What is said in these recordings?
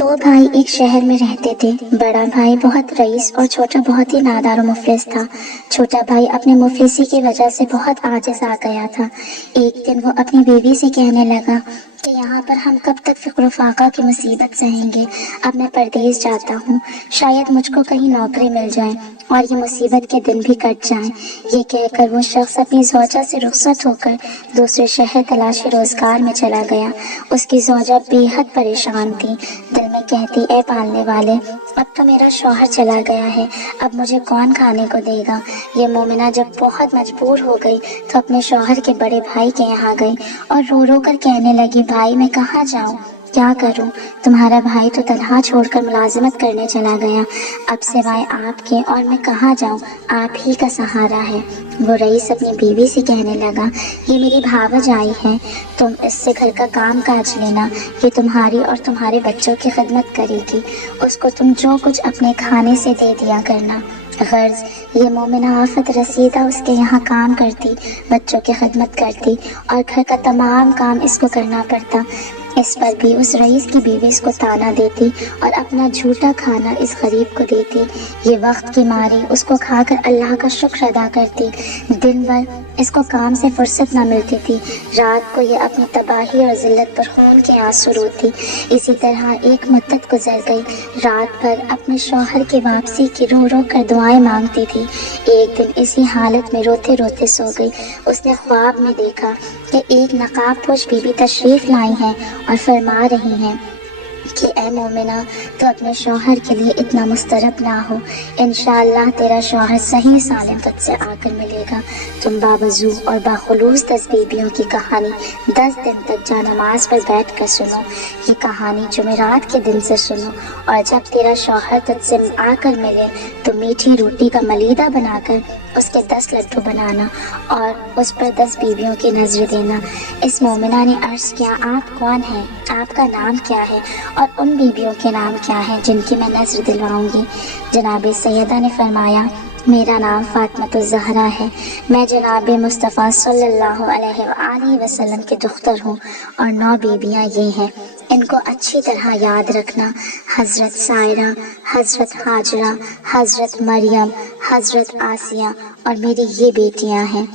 दो भाई एक शहर में रहते थे। बड़ा भाई बहुत रईस और छोटा बहुत ही नादार और मुफलिस था। छोटा भाई अपनी मुफलिसी की वजह से बहुत आजिज आ गया था। एक दिन वो अपनी बीवी से कहने लगा कि यहाँ पर हम कब तक फिक्र फाका की मुसीबत सहेंगे। अब मैं परदेस जाता हूँ, शायद मुझको कहीं नौकरी मिल जाए और ये मुसीबत के दिन भी कट जाएं। ये कहकर वो शख्स अपनी ज़ौजा से रुखसत होकर दूसरे शहर तलाशी रोजगार में चला गया। उसकी ज़ौजा बेहद परेशान थी, दिल में कहती, ऐ पालने वाले, अब तो मेरा शौहर चला गया है, अब मुझे कौन खाने को देगा। ये मोमिना जब बहुत मजबूर हो गई तो अपने शौहर के बड़े भाई के यहाँ गई और रो रो कर कहने लगी, भाई मैं कहाँ जाऊँ, क्या करूं? तुम्हारा भाई तो तनहा छोड़कर मुलाजिमत करने चला गया, अब सिवाय आपके और मैं कहाँ जाऊं, आप ही का सहारा है। वो रईस अपनी बीवी से कहने लगा, ये मेरी भावज आई है, तुम इससे घर का काम काज लेना, ये तुम्हारी और तुम्हारे बच्चों की खिदमत करेगी, उसको तुम जो कुछ अपने खाने से दे दिया करना। गर्ज ये मोमिना आफत रसीदा उसके यहाँ काम करती, बच्चों की खिदमत करती और घर का तमाम काम इसको करना पड़ता। इस पर भी उस रईस की बीवी इसको ताना देती और अपना झूठा खाना इस गरीब को देती। ये वक्त की मारी उसको खाकर अल्लाह का शुक्र अदा करती। दिन भर इसको काम से फुर्सत न मिलती थी। रात को ये अपनी तबाही और जिल्लत पर खून के आंसू रोती। इसी तरह एक मुद्दत गुजर गई। रात भर अपने शौहर की वापसी की रो रो कर दुआएं मांगती थी। एक दिन इसी हालत में रोते रोते सो गई। उसने ख्वाब में देखा कि एक नकाबपोश बीबी तशरीफ लाई है और फरमा रही हैं कि ऐ मोमिना, तो अपने शौहर के लिए इतना मुस्तरब ना हो, इंशाअल्लाह तेरा शौहर सही सालिम तुझसे आकर मिलेगा। तुम बावजू और बाखुलूस 10 बीबियों की कहानी 10 दिन तक जा नमाज पर बैठ कर सुनो। ये कहानी जुमेरात के दिन से सुनो और जब तेरा शौहर तुझसे आकर मिले तो मीठी रोटी का मलीदा बनाकर उसके 10 लड्डू बनाना और उस पर 10 बीबियों की नजर देना। इस मोमिना ने अर्ज किया, आप कौन हैं, आपका नाम क्या है और उन बीबियों के नाम क्या हैं जिनकी मैं नजर दिलवाऊंगी। जनाब सैयदा ने फरमाया, मेरा नाम फातिमा ज़हरा है, मैं जनाब मुस्तफ़ा सल्लल्लाहु अलैहि वसल्लम के दुख्तर हूँ और 9 बीबियाँ ये हैं, इनको अच्छी तरह याद रखना। हज़रत सायरा, हज़रत हाजरा, हज़रत मरियम, हज़रत आसिया और मेरी ये बेटियाँ हैं,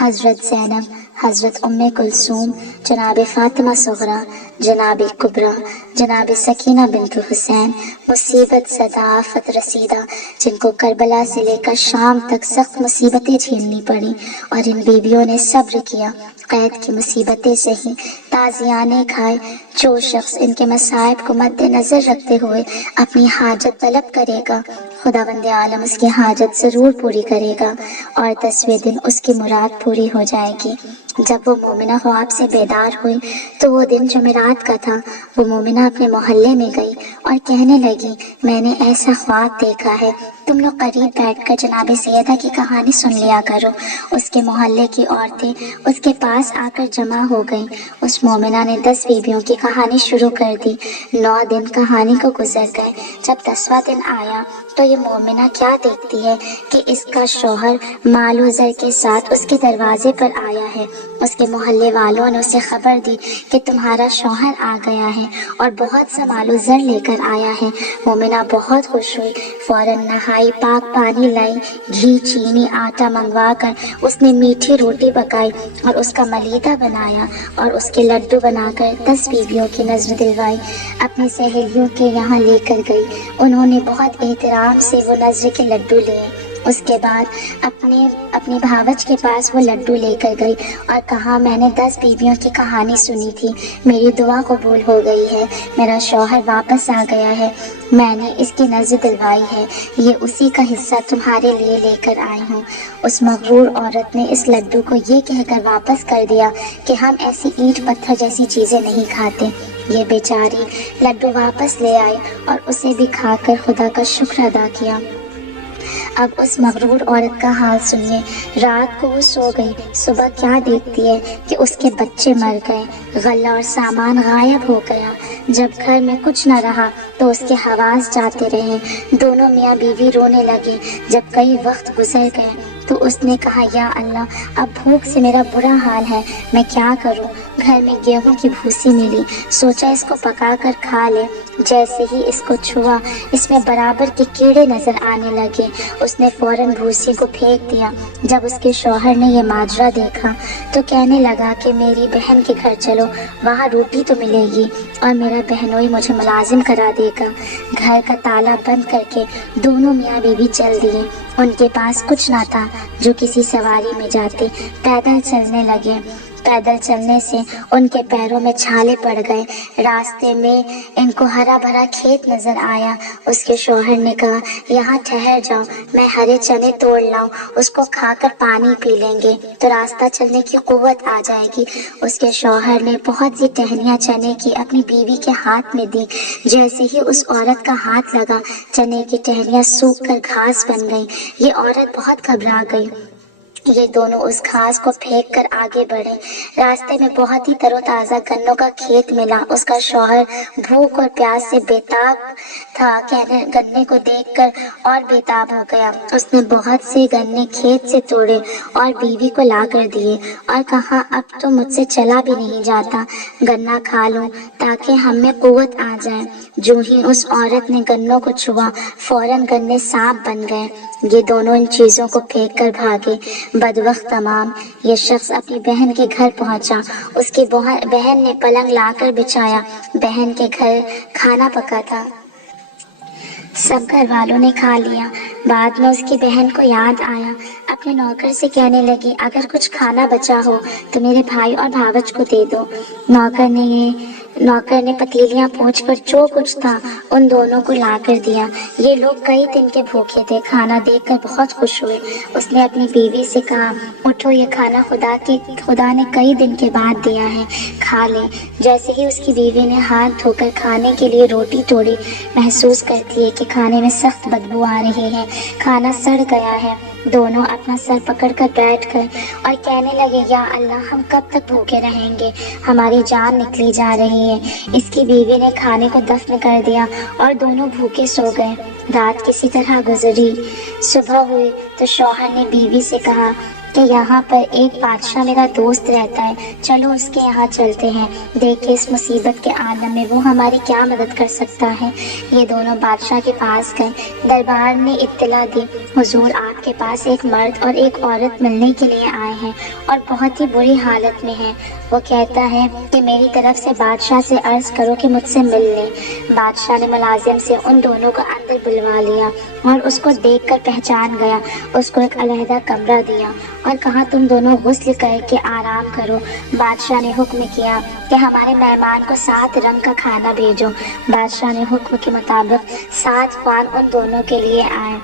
हज़रत ज़ैनब, हज़रत उम्मे कुलसूम, जनाब फ़ातिमा सुग़रा, जनाब कुबरा, जनाब सकीना बिन्त हुसैन, मुसीबत ज़दा आफत रसीदा, जिनको करबला से लेकर शाम तक सख्त मुसीबतें झेलनी पड़ी और इन बीवियों ने सब्र किया, कैद की मुसीबतें सही, ताज़ियाने खाए। जो शख्स इनके मसाइब को मद्देनज़र रखते हुए अपनी हाजत तलब करेगा, खुदावंद आलम उसकी हाजत ज़रूर पूरी करेगा और 10वें दिन उसकी मुराद पूरी हो जाएगी। जब वो मोमिना ख्वाब से बेदार हुई तो वो दिन जुमेरात का था। वो मोमिना अपने मोहल्ले में गई और कहने लगी, मैंने ऐसा ख्वाब देखा है, तुम लोग करीब बैठकर जनाब सैयदा की कहानी सुन लिया करो। उसके मोहल्ले की औरतें उसके पास आकर जमा हो गईं। उस मोमिना ने 10 बीबियों की कहानी शुरू कर दी। 9 दिन कहानी को गुजर गए। जब 10वां दिन आया तो ये मोमिना क्या देखती है कि इसका शौहर मालो ज़र के साथ उसके दरवाजे पर आया है। उसके मोहल्ले वालों ने उसे खबर दी कि तुम्हारा शौहर आ गया है और बहुत सा मालो ज़र लेकर आया है। मोमिना बहुत खुश हुई, फौरन नहाई, पाक पानी लाई, घी, चीनी, आटा मंगवा कर उसने मीठी रोटी पकाई और उसका मलीदा बनाया और उसके लड्डू बनाकर 10 बीवियों की नजर दिलवाई। अपनी सहेलियों के यहाँ लेकर गई। उन्होंने बहुत एहतराम से वो नजर के लड्डू लिए। उसके बाद अपनी भावज के पास वो लड्डू लेकर गई और कहा, मैंने 10 बीवियों की कहानी सुनी थी, मेरी दुआ कबूल हो गई है, मेरा शौहर वापस आ गया है, मैंने इसकी नजर दिलवाई है, ये उसी का हिस्सा तुम्हारे लिए लेकर आई हूँ। उस मगरूर औरत ने इस लड्डू को ये कहकर वापस कर दिया कि हम ऐसी ईंट पत्थर जैसी चीज़ें नहीं खाते। ये बेचारी लड्डू वापस ले आई और उसे भी खाकर खुदा का शुक्र अदा किया। अब उस मगरूर औरत का हाल सुनिए। रात को वो सो गई, सुबह क्या देखती है कि उसके बच्चे मर गए, गल्ला और सामान गायब हो गया। जब घर में कुछ न रहा तो उसके हवास जाते रहे। दोनों मियाँ बीवी रोने लगे। जब कई वक्त गुजर गए तो उसने कहा, या अल्लाह, अब भूख से मेरा बुरा हाल है, मैं क्या करूं? घर में गेहूं की भूसी मिली, सोचा इसको पका कर खा ले। जैसे ही इसको छुआ, इसमें बराबर के कीड़े नजर आने लगे। उसने फौरन भूसी को फेंक दिया। जब उसके शौहर ने ये माजरा देखा तो कहने लगा कि मेरी बहन के घर चलो, वहाँ रोटी तो मिलेगी और मेरा बहनोई मुझे मुलाजिम करा देगा। घर का ताला बंद करके दोनों मियाँ बीवी चल दिए। उनके पास कुछ ना था जो किसी सवारी में जाते, पैदल चलने लगे। पैदल चलने से उनके पैरों में छाले पड़ गए। रास्ते में इनको हरा भरा खेत नजर आया। उसके शौहर ने कहा, यहाँ ठहर जाओ, मैं हरे चने तोड़ लाऊं, उसको खाकर पानी पी लेंगे तो रास्ता चलने की कुव्वत आ जाएगी। उसके शौहर ने बहुत सी टहनियाँ चने की अपनी बीवी के हाथ में दी। जैसे ही उस औरत का हाथ लगा, चने की टहनियाँ सूख कर घास बन गई। ये औरत बहुत घबरा गई। ये दोनों उस घास को फेंक कर आगे बढ़े। रास्ते में बहुत ही तरोताजा गन्नों का खेत मिला। उसका शौहर भूख और प्यास से बेताब था। कहने गन्ने को देखकर और बेताब हो गया। उसने बहुत से गन्ने खेत से तोड़े और बीवी को ला कर दिए और कहा, अब तो मुझसे चला भी नहीं जाता, गन्ना खा लूं ताकि हमें कुव्वत आ जाए। जो ही उस औरत ने गन्नों को छुआ, फौरन गन्ने सांप बन गए। ये दोनों इन चीजों को फेंक कर भागे। बदबख्त तमाम। ये शख्स अपनी बहन के घर पहुंचा। उसकी बहन ने पलंग लाकर बिछाया। बहन के घर खाना पका था। सब घर वालों ने खा लिया। बाद में उसकी बहन को याद आया। अपने नौकर से कहने लगी, अगर कुछ खाना बचा हो तो मेरे भाई और भावच को दे दो। नौकर ने पतीलियां पोंछकर जो कुछ था उन दोनों को ला कर दिया। ये लोग कई दिन के भूखे थे। खाना देखकर बहुत खुश हुए। उसने अपनी बीवी से कहा, उठो, ये खाना खुदा ने कई दिन के बाद दिया है, खा ले। जैसे ही उसकी बीवी ने हाथ धोकर खाने के लिए रोटी तोड़ी, महसूस करती है कि खाने में सख्त बदबू आ रही है, खाना सड़ गया है। दोनों अपना सर पकड़कर बैठ गए और कहने लगे, या अल्लाह, हम कब तक भूखे रहेंगे, हमारी जान निकली जा रही है। इसकी बीवी ने खाने को दफन कर दिया और दोनों भूखे सो गए। रात किसी तरह गुजरी। सुबह हुई तो शौहर ने बीवी से कहा कि यहाँ पर एक बादशाह मेरा दोस्त रहता है, चलो उसके यहाँ चलते हैं, देखे इस मुसीबत के आलम में वो हमारी क्या मदद कर सकता है। ये दोनों बादशाह के पास गए। दरबार ने इत्तला दी, हुजूर, आपके पास एक मर्द और एक औरत मिलने के लिए आए हैं और बहुत ही बुरी हालत में हैं। वो कहता है कि मेरी तरफ से बादशाह से अर्ज करो कि मुझसे मिल ले। बादशाह ने मुलाजिम से उन दोनों को अंदर बुलवा लिया और उसको देखकर पहचान गया। उसको एक अलहदा कमरा दिया और कहा, तुम दोनों गुस्ल करके आराम करो। बादशाह ने हुक्म किया कि हमारे मेहमान को 7 रंग का खाना भेजो। बादशाह ने हुक्म के मुताबिक 7 ख्वान उन दोनों के लिए आए।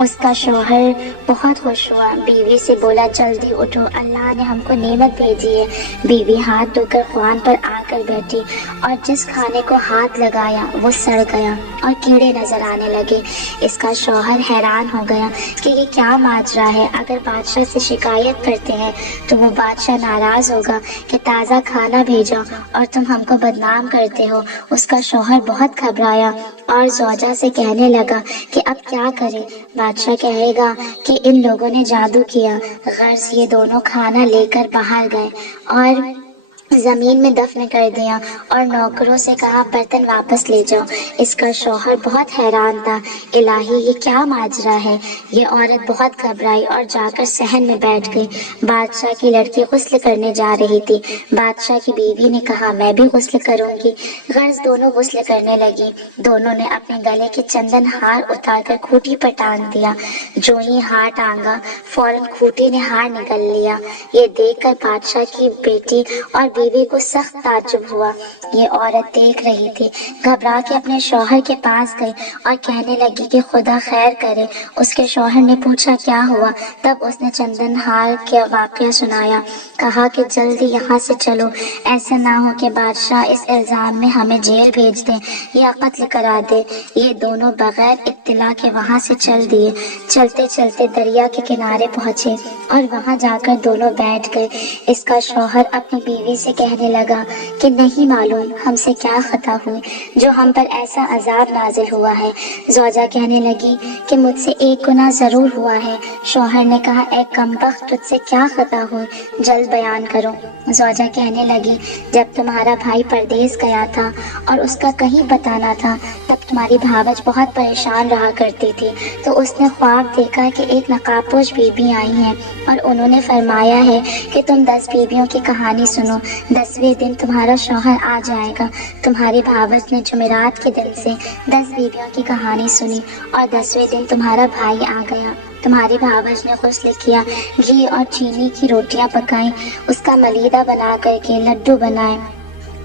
उसका शौहर बहुत खुश हुआ। बीवी से बोला, जल्दी उठो, अल्लाह ने हमको नेमत भेजी है। बीवी हाथ धोकर ख्वान पर आकर बैठी और जिस खाने को हाथ लगाया वो सड़ गया और कीड़े नजर आने लगे। इसका शौहर हैरान हो गया कि ये क्या माजरा है। अगर बादशाह से शिकायत करते हैं तो वो बादशाह नाराज होगा कि ताज़ा खाना भेजा और तुम हमको बदनाम करते हो। उसका शौहर बहुत घबराया और ज़ौजा से कहने लगा कि अब क्या करें। बादशाह कहेगा कि इन लोगों ने जादू किया। गर्ज ये दोनों खाना लेकर बाहर गए और जमीन में दफन कर दिया और नौकरों से कहा, बर्तन वापस ले जाओ। इसका शौहर बहुत हैरान था। इलाही, ये क्या माजरा है। ये औरत बहुत घबराई और जाकर सहन में बैठ गई। बादशाह की लड़की गुस्ल करने जा रही थी। बादशाह की बीवी ने कहा, मैं भी गुस्ल करूंगी। गर्ज दोनों गुस्ल करने लगी। दोनों ने अपने गले के चंदन हार उतारकर खूंटी पर टांग दिया। जो ही हार टांगा, फौरन खूंटी ने हार निगल लिया। ये देखकर बादशाह की बेटी और बीवी को सख्त ताज्जुब हुआ। ये औरत देख रही थी। घबरा के अपने शौहर के पास गई और कहने लगी कि खुदा खैर करे। उसके शौहर ने पूछा, क्या हुआ। तब उसने चंदन हार का वाकया सुनाया। कहा कि जल्दी यहाँ से चलो, ऐसा ना हो कि बादशाह इस इल्जाम में हमें जेल भेज दे या कत्ल करा दे। ये दोनों बगैर इत्तला के वहाँ से चल दिए। चलते चलते दरिया के किनारे पहुँचे और वहाँ जाकर दोनों बैठ गए। इसका शौहर अपनी बीवी से سے کہنے لگا کہ نہیں معلوم ہم سے کیا خطا ہوئی جو ہم پر ایسا عذاب نازل ہوا ہے۔ زوجہ کہنے لگی کہ مجھ سے ایک گناہ ضرور ہوا ہے۔ شوہر نے کہا اے کمبخت تجھ سے کیا خطا ہوئی، جلد بیان کرو۔ زوجہ کہنے لگی جب تمہارا بھائی پردیس گیا تھا اور اس کا کہیں پتہ نہ تھا تب تمہاری بھاوج بہت پریشان رہا کرتی تھی، تو اس نے خواب دیکھا کہ ایک نقاب پوش بیوی آئی ہیں اور انہوں نے فرمایا ہے کہ تم 10 بیویوں کی کہانی سنو، 10ویں دن تمہارا شوہر آ جائے گا۔ تمہاری بھاوج نے جمعرات کے دن سے 10 بیویوں کی کہانی سنی اور 10ویں دن تمہارا بھائی آ گیا۔ تمہاری بھاوج نے غسل کیا، گھی اور چینی کی روٹیاں پکائیں، اس کا ملیدہ بنا کر کے لڈو بنائے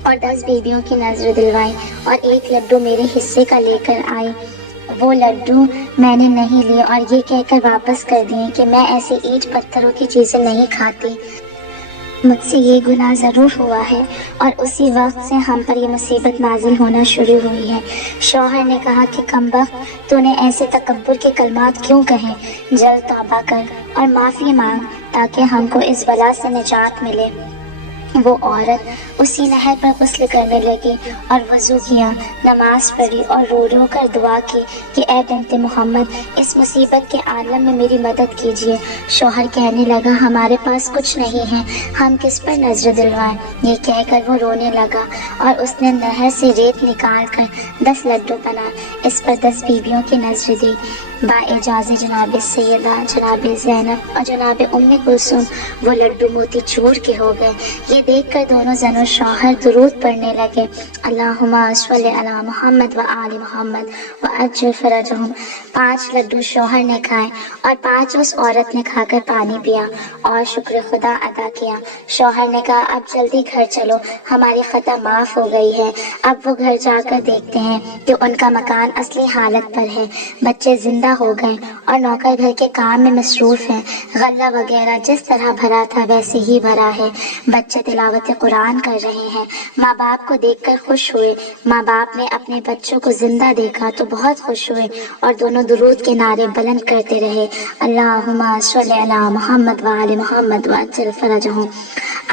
اور 10 بیویوں کی نظر دلوائی اور ایک لڈو میرے حصے کا لے کر آئی۔ وہ لڈو میں نے نہیں لیے اور یہ کہہ کر واپس کر دیے کہ میں ایسے اینٹ پتھروں کی چیزیں نہیں کھاتی، مجھ سے یہ گناہ ضرور ہوا ہے۔ اور اسی وقت سے ہم پر یہ مصیبت نازل ہونا شروع ہوئی ہے۔ شوہر نے کہا کہ کمبخت تو نے ایسے تکبر کے کلمات کیوں کہے، جلد توبہ کر اور معافی مانگ تاکہ ہم کو اس بلا سے نجات ملے۔ وہ عورت اسی نہر پر غسل کرنے لگی اور وضو کیا، نماز پڑھی اور رو رو کر دعا کی کہ اے بنت محمد اس مصیبت کے عالم میں میری مدد کیجیے۔ شوہر کہنے لگا ہمارے پاس کچھ نہیں ہے، ہم کس پر نظر دلوائیں؟ یہ کہہ کر وہ رونے لگا اور اس نے نہر سے ریت نکال کر 10 لڈو بنائے، اس پر 10 بیویوں کی نظر دی۔ باجازت جناب سیدہ جناب زینب اور جناب ام کلثوم وہ لڈو موتی چور کے ہو گئے۔ یہ دیکھ کر دونوں زن و شوہر درود پڑھنے لگے، اللہم صلی علی محمد و آل محمد و عجل فرجہم۔ 5 لڈو شوہر نے کھائے اور 5 اس عورت نے کھا کر پانی پیا اور شکر خدا ادا کیا۔ شوہر نے کہا اب جلدی گھر چلو، ہماری خطا معاف ہو گئی ہے۔ اب وہ گھر جا کر دیکھتے ہیں کہ ان کا مکان اصلی حالت پر ہے، بچے زندہ ہو گئے اور نوکر گھر کے کام میں مصروف ہیں، غلہ وغیرہ جس طرح بھرا تھا ویسے ہی بھرا ہے، بچے تلاوت قرآن کر رہے ہیں۔ ماں باپ کو دیکھ کر خوش ہوئے، ماں باپ نے اپنے بچوں کو زندہ دیکھا تو بہت خوش ہوئے اور دونوں درود کے نعرے بلند کرتے رہے، اللہم صلی علی محمد و آل محمد وعجل فرجہم۔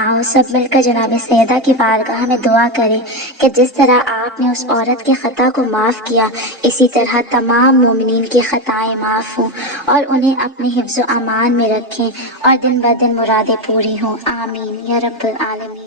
آؤ سب مل کر جناب سیدہ کی بارگاہ میں دعا کریں کہ جس طرح آپ نے اس عورت کی خطا کو معاف کیا، اسی طرح تمام مومنین کی خطائیں معاف ہوں اور انہیں اپنے حفظ و امان میں رکھیں اور دن بدن مرادیں پوری ہوں، آمین یا رب العالمین۔